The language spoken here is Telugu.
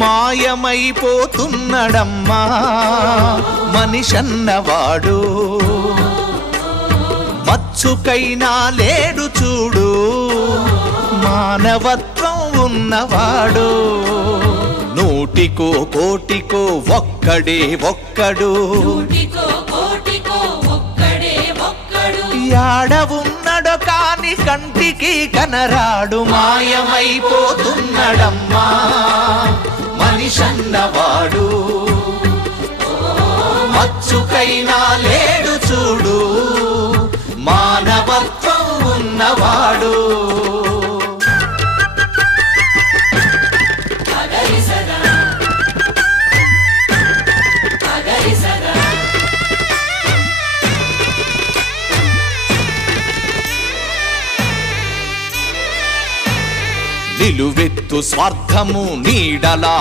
మాయమైపోతున్నడమ్మా మనిషన్నవాడు, మచ్చుకైనా లేడు చూడు మానవత్వం ఉన్నవాడు. నూటికో కోటికో ఒక్కడే ఒక్కడు, యాడ ఉన్నడో కాని కంటికి కనరాడు. మాయమైపోతున్నడమ్మా మనిషన్నవాడు, మచ్చుకైనా లేడు చూడు మానవత్వం ఉన్నవాడు. నిలువెత్తు స్వార్థము నీడలా